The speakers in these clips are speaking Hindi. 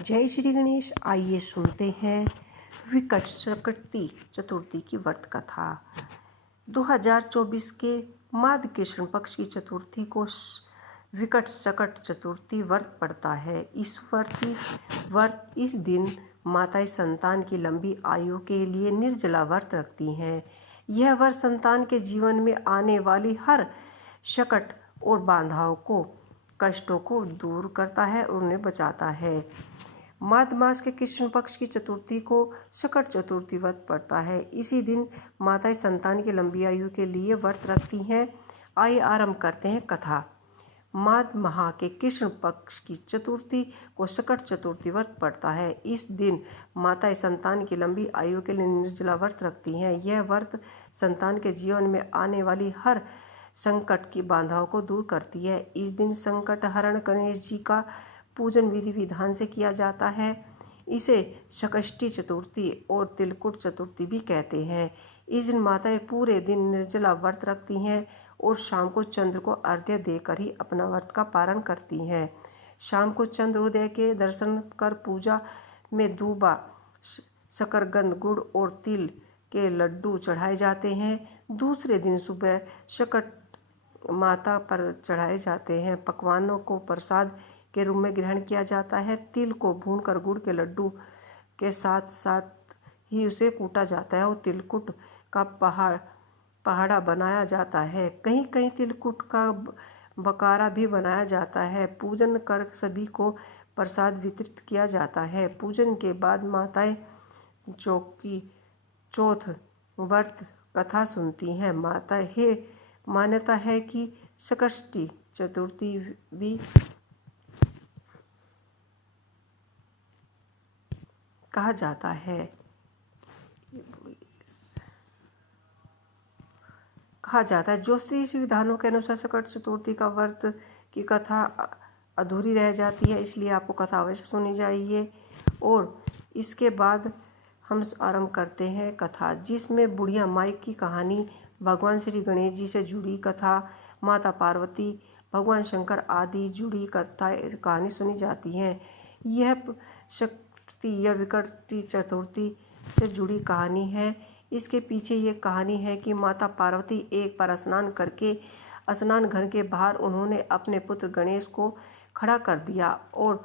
जय श्री गणेश। आइए सुनते हैं विकट संकटती चतुर्थी की व्रत कथा। 2024 के माघ कृष्ण पक्ष की चतुर्थी को विकट संकट चतुर्थी व्रत पड़ता है। इस दिन माताएं संतान की लंबी आयु के लिए निर्जला व्रत रखती हैं। यह व्रत संतान के जीवन में आने वाली हर संकट और बाधाओं को कष्टों को दूर करता है और उन्हें बचाता है। माघ मास के कृष्ण पक्ष की चतुर्थी को संकट चतुर्थी व्रत पड़ता है। इसी दिन माताएं संतान की लंबी आयु के लिए व्रत रखती हैं। आइए आरंभ करते हैं कथा। माघ माह के कृष्ण पक्ष की चतुर्थी को संकट चतुर्थी व्रत पड़ता है। इस दिन माताएं संतान की लंबी आयु के लिए निर्जला व्रत रखती हैं। यह व्रत संतान के जीवन में आने वाली हर संकट की बाधाओं को दूर करती है। इस दिन संकट हरण गणेश जी का पूजन विधि विधान से किया जाता है। इसे संकष्टी चतुर्थी और तिलकुट चतुर्थी भी कहते हैं। इस दिन माताएं पूरे दिन निर्जला व्रत रखती हैं और शाम को चंद्र को अर्घ्य देकर ही अपना व्रत का पारण करती हैं। शाम को चंद्रोदय के दर्शन कर पूजा में दूबा, शकरकंद, गुड़ और तिल के लड्डू चढ़ाए जाते हैं। दूसरे दिन सुबह शकट माता पर चढ़ाए जाते हैं। पकवानों को प्रसाद के रूप में ग्रहण किया जाता है। तिल को भूनकर गुड़ के लड्डू के साथ साथ ही उसे कूटा जाता है और तिलकुट का पहाड़ा बनाया जाता है। कहीं कहीं तिलकुट का बकारा भी बनाया जाता है। पूजन कर सभी को प्रसाद वितरित किया जाता है। पूजन के बाद माताएं चौथ व्रत कथा सुनती हैं। मान्यता है कि संकष्टी चतुर्थी भी कहा जाता है। ज्योतिष विधानों के अनुसार संकट चतुर्थी का व्रत की कथा अधूरी रह जाती है, इसलिए आपको कथा अवश्य सुननी चाहिए। और इसके बाद हम आरंभ करते हैं कथा, जिसमें बुढ़िया माई की कहानी, भगवान श्री गणेश जी से जुड़ी कथा, माता पार्वती, भगवान शंकर आदि जुड़ी कहानी सुनी जाती है। यह या विकट चतुर्थी से जुड़ी कहानी है। इसके पीछे ये कहानी है कि माता पार्वती एक बार स्नान घर के बाहर उन्होंने अपने पुत्र गणेश को खड़ा कर दिया और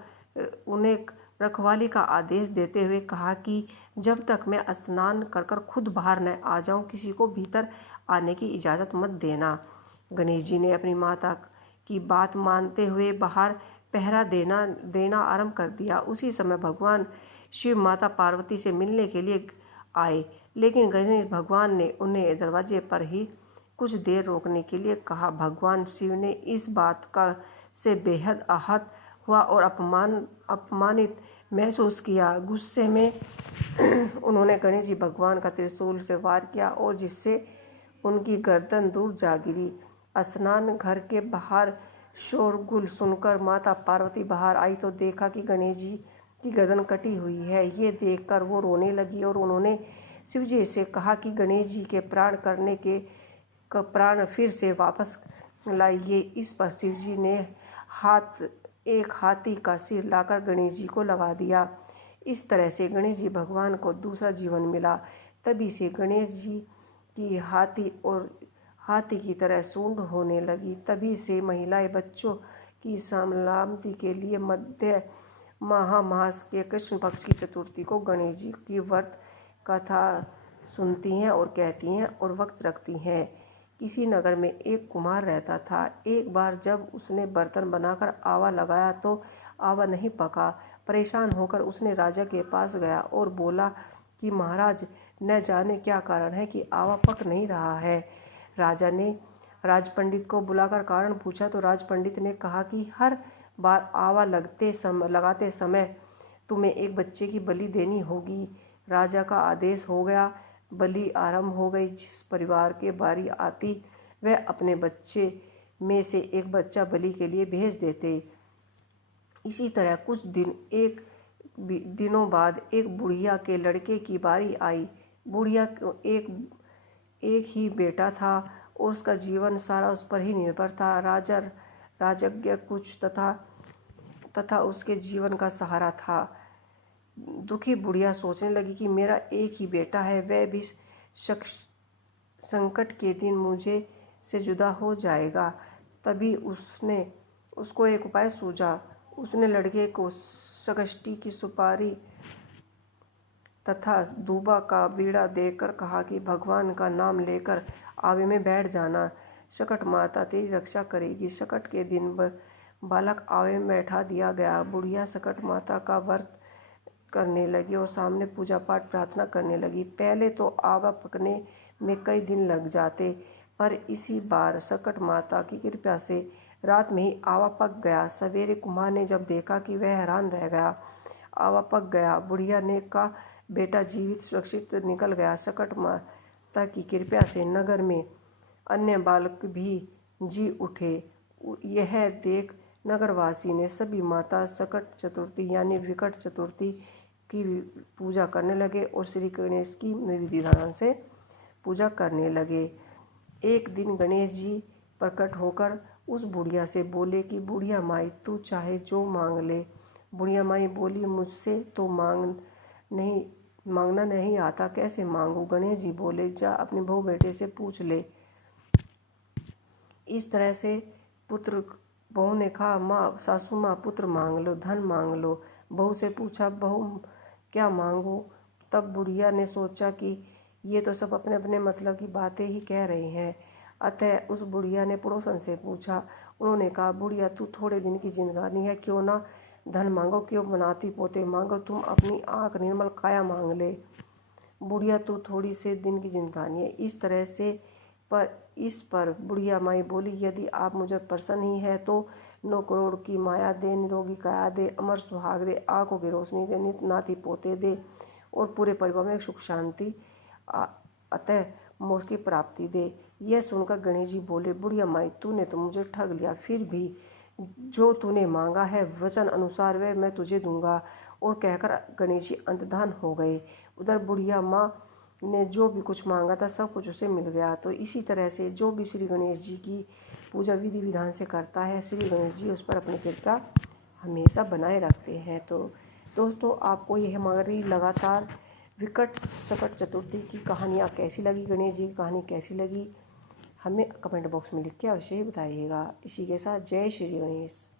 उन्हें रखवाली का आदेश देते हुए कहा कि जब तक मैं स्नान कर खुद बाहर न आ जाऊं, किसी को भीतर आने की इजाज़त मत देना। गणेश जी ने अपनी माता की बात मानते हुए बाहर पहरा देना आरंभ कर दिया। उसी समय भगवान शिव माता पार्वती से मिलने के लिए आए, लेकिन गणेश भगवान ने उन्हें दरवाजे पर ही कुछ देर रोकने के लिए कहा। भगवान शिव ने इस बात का से बेहद आहत हुआ और अपमानित महसूस किया। गुस्से में उन्होंने गणेश जी भगवान का त्रिशूल से वार किया और जिससे उनकी गर्दन दूर जा गिरी। स्नान घर के बाहर शोरगुल सुनकर माता पार्वती बाहर आई तो देखा कि गणेश जी की गर्दन कटी हुई है। ये देखकर वो रोने लगी और उन्होंने शिव जी से कहा कि गणेश जी के प्राण फिर से वापस लाइए। इस पर शिव जी ने एक हाथी का सिर लाकर गणेश जी को लगा दिया। इस तरह से गणेश जी भगवान को दूसरा जीवन मिला। तभी से गणेश जी की हाथी की तरह सूंड होने लगी। तभी से महिलाएं बच्चों की सलामती के लिए मध्य मास के कृष्ण पक्ष की चतुर्थी को गणेश जी की व्रत कथा सुनती हैं और कहती हैं और वक्त रखती हैं। किसी नगर में एक कुम्हार रहता था। एक बार जब उसने बर्तन बनाकर आवा लगाया तो आवा नहीं पका। परेशान होकर उसने राजा के पास गया और बोला कि महाराज, न जाने क्या कारण है कि आवा पक नहीं रहा है। राजा ने राज पंडित को बुलाकर कारण पूछा तो राज पंडित ने कहा कि हर बार आवा लगाते समय तुम्हें एक बच्चे की बलि देनी होगी। राजा का आदेश हो गया। बलि आरंभ हो गई। जिस परिवार के बारी आती वह अपने बच्चे में से एक बच्चा बलि के लिए भेज देते। इसी तरह कुछ दिनों बाद एक बुढ़िया के लड़के की बारी आई। बुढ़िया को एक ही बेटा था और उसका जीवन सारा उस पर ही निर्भर था। राजज्ञ कुछ तथा उसके जीवन का सहारा था। दुखी बुढ़िया सोचने लगी कि मेरा एक ही बेटा है, वह भी संकट के दिन मुझे से जुदा हो जाएगा। तभी उसने उसको एक उपाय सूझा। उसने लड़के को संकष्टी की सुपारी तथा दूबा का बीड़ा देकर कहा कि भगवान का नाम लेकर आवे में बैठ जाना, सकट माता तेरी रक्षा करेगी। सकट के दिन बालक आवे में बैठा दिया गया। बुढ़िया सकट माता का व्रत करने लगी और सामने पूजा पाठ प्रार्थना करने लगी। पहले तो आवा पकने में कई दिन लग जाते, पर इसी बार सकट माता की कृपा से रात में ही आवा पक गया। सवेरे कुम्हार ने जब देखा कि वह हैरान रह गया। आवा पक गया। बुढ़िया ने का बेटा जीवित सुरक्षित निकल गया। सकट माता की कृपा से नगर में अन्य बालक भी जी उठे। यह देख नगरवासी ने सभी माता सकट चतुर्थी यानी विकट चतुर्थी की पूजा करने लगे और श्री गणेश की विधि विधान से पूजा करने लगे। एक दिन गणेश जी प्रकट होकर उस बुढ़िया से बोले कि बुढ़िया माई, तू चाहे जो मांग ले। बुढ़िया माई बोली, मुझसे तो मांगना नहीं आता, कैसे मांगू। गणेश जी बोले, जा अपने बहू बेटे से पूछ ले। इस तरह से पुत्र बहू ने कहा, माँ सासू माँ पुत्र मांग लो, धन मांग लो। बहू से पूछा, बहू क्या मांगू। तब बुढ़िया ने सोचा कि ये तो सब अपने अपने मतलब की बातें ही कह रहे हैं। अतः उस बुढ़िया ने पड़ोसन से पूछा। उन्होंने कहा, बुढ़िया तू थोड़े दिन की जिंदगानी है, क्यों ना धन मांगो, क्यों बनाती पोते मांगो, तुम अपनी आँख निर्मल काया मांग ले। बुढ़िया तू थोड़ी से दिन की जिंदगानी है। इस पर बुढ़िया माई बोली, यदि आप मुझे प्रसन्न ही है तो 9 करोड़ की माया दे, निरोगी काया दे, अमर सुहाग दे, आंखों की रोशनी दे, नित नाती पोते दे और पूरे परिवार में सुख शांति अतः मोक्ष की प्राप्ति दे। यह सुनकर गणेश जी बोले, बुढ़िया माई तूने तो मुझे ठग लिया, फिर भी जो तूने मांगा है वचन अनुसार वह मैं तुझे दूंगा। और कहकर गणेश जी अंतर्धान हो गए। उधर बुढ़िया माँ ने जो भी कुछ मांगा था सब कुछ उसे मिल गया। तो इसी तरह से जो भी श्री गणेश जी की पूजा विधि विधान से करता है, श्री गणेश जी उस पर अपनी कृपा हमेशा बनाए रखते हैं। तो दोस्तों, आपको यह हमारी लगातार विकट सकट चतुर्थी की कहानियाँ कैसी लगी, गणेश जी की कहानी कैसी लगी, हमें कमेंट बॉक्स में लिख के अवश्य ही बताइएगा। इसी के साथ जय श्री गणेश।